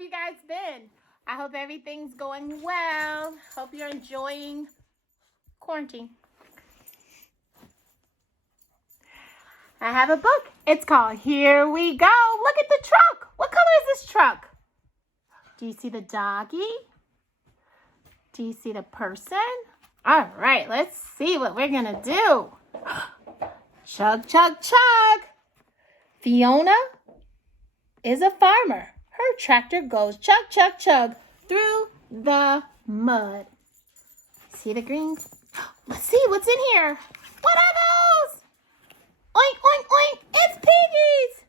have you guys been? I hope everything's going well. Hope you're enjoying quarantine. I have a book. It's called Here We Go. Look at the truck. What color is this truck? Do you see the doggy? Do you see the person? All right, let's see what we're going to do. Chug, chug, chug. Fiona is a farmer. Her tractor goes chug, chug, chug through the mud. See the greens? Let's see what's in here. What are those? Oink, oink, oink. It's piggies.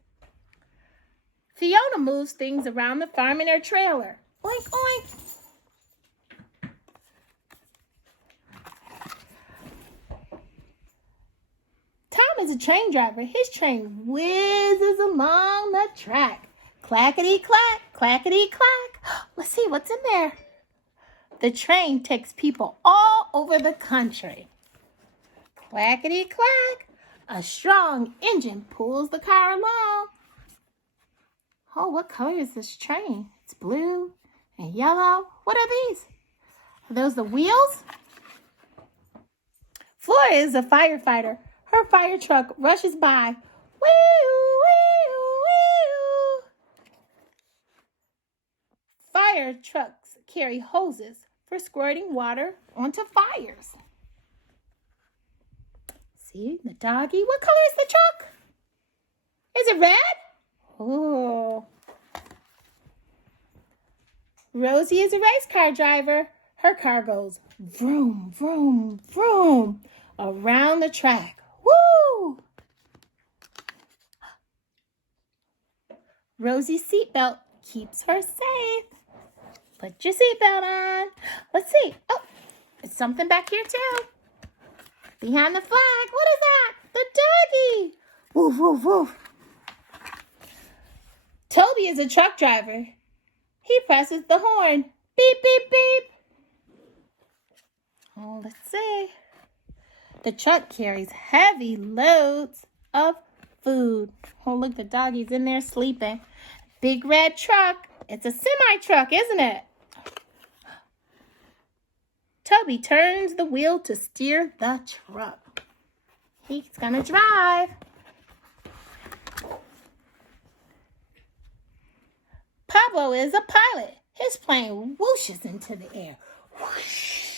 Fiona moves things around the farm in her trailer. Oink, oink. Tom is a train driver. His train whizzes along the track. Clackety-clack, clackety-clack. Let's see what's in there. The train takes people all over the country. Clackety-clack. A strong engine pulls the car along. Oh, what color is this train? It's blue and yellow. What are these? Are those the wheels? Flora is a firefighter. Her fire truck rushes by. Wee-oo, wee-oo, wee-oo. Fire trucks carry hoses for squirting water onto fires. See, the doggy. What color is the truck? Is it red? Oh. Rosie is a race car driver. Her car goes vroom, vroom, vroom around the track. Woo! Rosie's seatbelt keeps her safe. Put your seatbelt on. Let's see. Oh, it's something back here too. Behind the flag. What is that? The doggy. Woof, woof, woof. Toby is a truck driver. He presses the horn. Beep, beep, beep. Oh, let's see. The truck carries heavy loads of food. Oh, look, the doggy's in there sleeping. Big red truck. It's a semi-truck, isn't it? Toby turns the wheel to steer the truck. He's gonna drive. Pablo is a pilot. His plane whooshes into the air. Whoosh.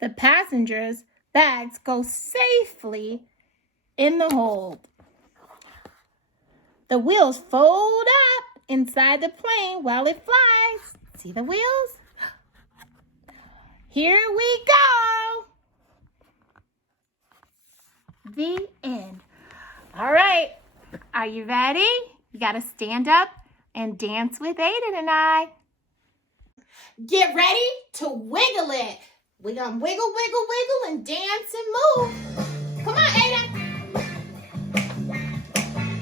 The passengers' bags go safely in the hold. The wheels fold up inside the plane while it flies. See the wheels? Here we go. The end. All right. Are you ready? You got to stand up and dance with Aiden and I. Get ready to wiggle it. We're going to wiggle, wiggle, wiggle and dance and move. Come on, Aiden.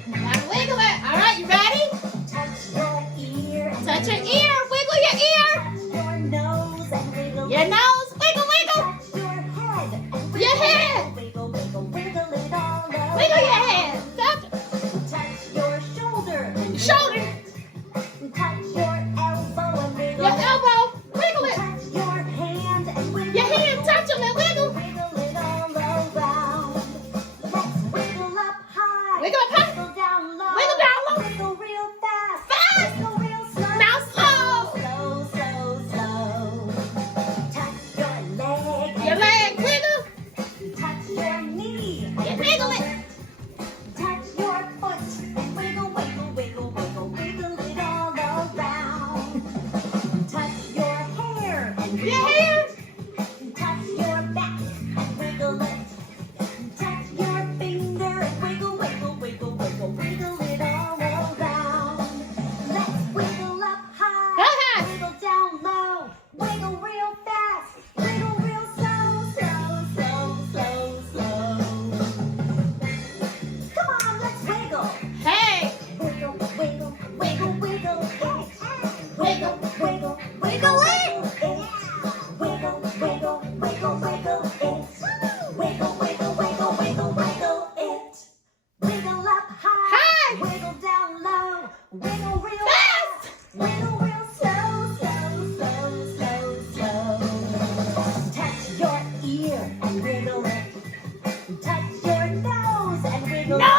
You got to wiggle it. All right, you ready? Touch your ear. Touch your ear. Wiggle your ear. Touch your nose and wiggle. Your nose. Wiggle, wiggle. Touch your head. And wiggle, your head. Wiggle, wiggle, wiggle it all over. Wiggle your head. Touch your shoulder. Your shoulder. Touch your elbow and wiggle. Your elbow. Wiggle it. Touch your hand and wiggle. Your hand. Touch them and wiggle. Wiggle it all around. Let's wiggle up high. Wiggle up high. Wiggle down low. Wiggle down low. Wiggle real fast. Fast. Wiggle real slow. Now slow. Slow, slow, slow. Touch your leg. Your leg. Wiggle. Touch your knee. And wiggle it. No!